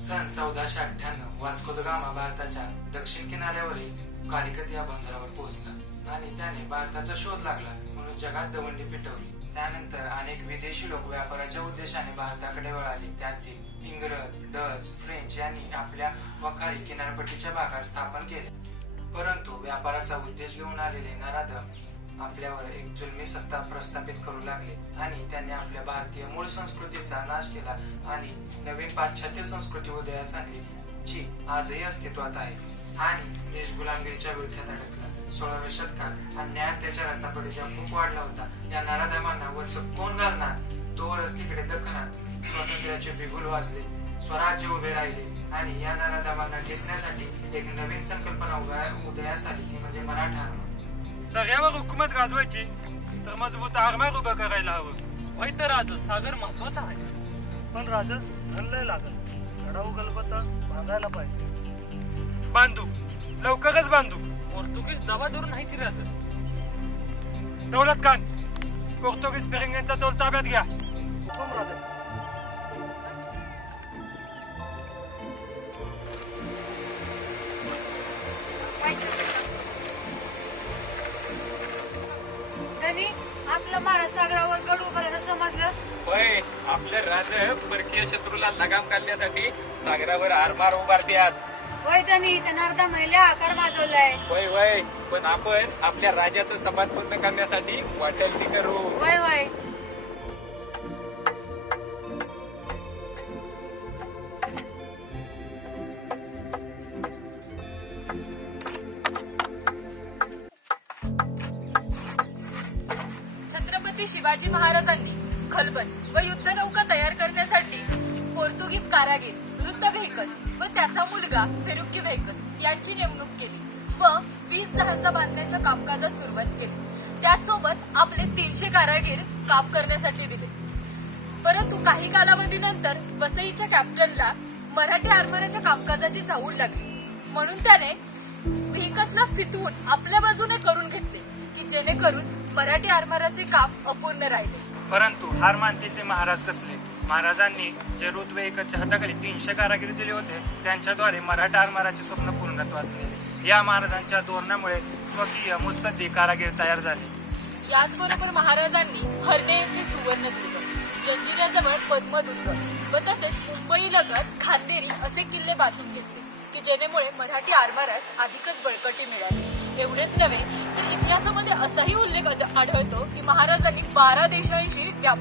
सन चौदाशे अठ्ठ्याण्णव Vasco the gamma भारताच्या दक्षिण किनाऱ्यावरील कालिकत या बंदरावर पोहोचला आणि त्याने भारताचा शोध लागला म्हणून जगात दवंडी पिटवली. त्यानंतर अनेक विदेशी लोक व्यापाराच्या उद्देशाने भारताकडे वळाले. त्यातील इंग्रज डच फ्रेंच यांनी आपल्या वखारी किनारपट्टीच्या भागात स्थापन केले. परंतु व्यापाराचा उद्देश घेऊन आलेले नराधम आपल्यावर एक जुलमी सत्ता प्रस्थापित करू लागले आणि त्यांनी आपल्या भारतीय मूळ संस्कृतीचा नाश केला आणि नवीन पाश्चात्य संस्कृती उदयास आणली जी आजही अस्तित्वात आहे. आणि देश गुलामगिरीच्या विळख्यात अडकला. सोळाव्या शतकात अन्याय अत्याचाराचा बडीजा खूप वाढला होता या नराधमांना वच कोण घालणार? तोवरच तिकडे दखनात. स्वातंत्र्याचे बिगुल वाजले स्वराज्य उभे राहिले आणि या नराधमांना ठेसण्यासाठी एक नवीन संकल्पना उभ्या- उदयास आली ती म्हणजे मराठा आरमार. दर्यावर हुकूमत गाजवायची तर मजबूत आरमार उभं करायला हवं वय तर राज सागर महत्त्वाचा आहे पण राजा धन लय लागल चढाऊ गलबता बांधायला पाहिजे बांधू लवकरच बांधू पोर्तुगीज दवा दूर नाही ती राज दौलत खान पोर्तुगीज फिरंग्यांचा चोल ताब्यात घ्या हुकम राजा त्यांनी आपलं महासागरावर गड उभारायला समजलं. होय आपलं राज परकीय शत्रूला लगाम काढण्यासाठी सागरावर आरमार उभारतात वय त्यांनी त्यांना अर्धा महिला आकार माजवलाय. होय होय पण आपण आपल्या राजाचं समान पूर्ण करण्यासाठी वाटेल ती करू. वय वय शिवाजी महाराजांनी खलबन व युद्धनौका तयार करण्यासाठी पोर्तुगीज कारागीर वृद्ध व्हेकस व त्याचा मुलगा फेरुक्की भेकस यांची नेमणूक केली व वीस जहाजा बांधण्याच्या कामकाजास सुरुवात केली. त्याचसोबत आपले तीनशे कारागीर काम करण्यासाठी दिले. परंतु काही कालावधीनंतर वसईच्या कॅप्टनला मराठी आरमाराच्या कामकाजाची चाहूल लागली. म्हणून त्याने व्हेकसला फितवून आपल्या बाजूने करून घेतले की जेणेकरून मराठी आरमाराचे काम अपूर्ण राहिले. परंतु हार मानतील ते महाराज कसले? महाराजांनी जे ऋत्वे एकच्या हाताखाली तीनशे कारागिरी दिले होते त्यांच्याद्वारे मराठा आरमाराचे स्वप्न पूर्णत्वास नेले या महाराजांच्या धोरणामुळे स्वकीय मुत्सद्दी कारागीर तयार झाले. याचबरोबर महाराजांनी हरणे येथे सुवर्णदुर्ग जंजिऱ्याजवळ पद्मदुर्ग व तसेच मुंबई लगत खांदेरी असे किल्ले बांधून घेतले. की जेणेमुळे मराठी आरमारास अधिकच बळकटी मिळाली. एवढेच नव्हे तर इतिहासामध्ये असाही उल्लेख आढळतो की महाराजांनी बारा देशांशी व्यापार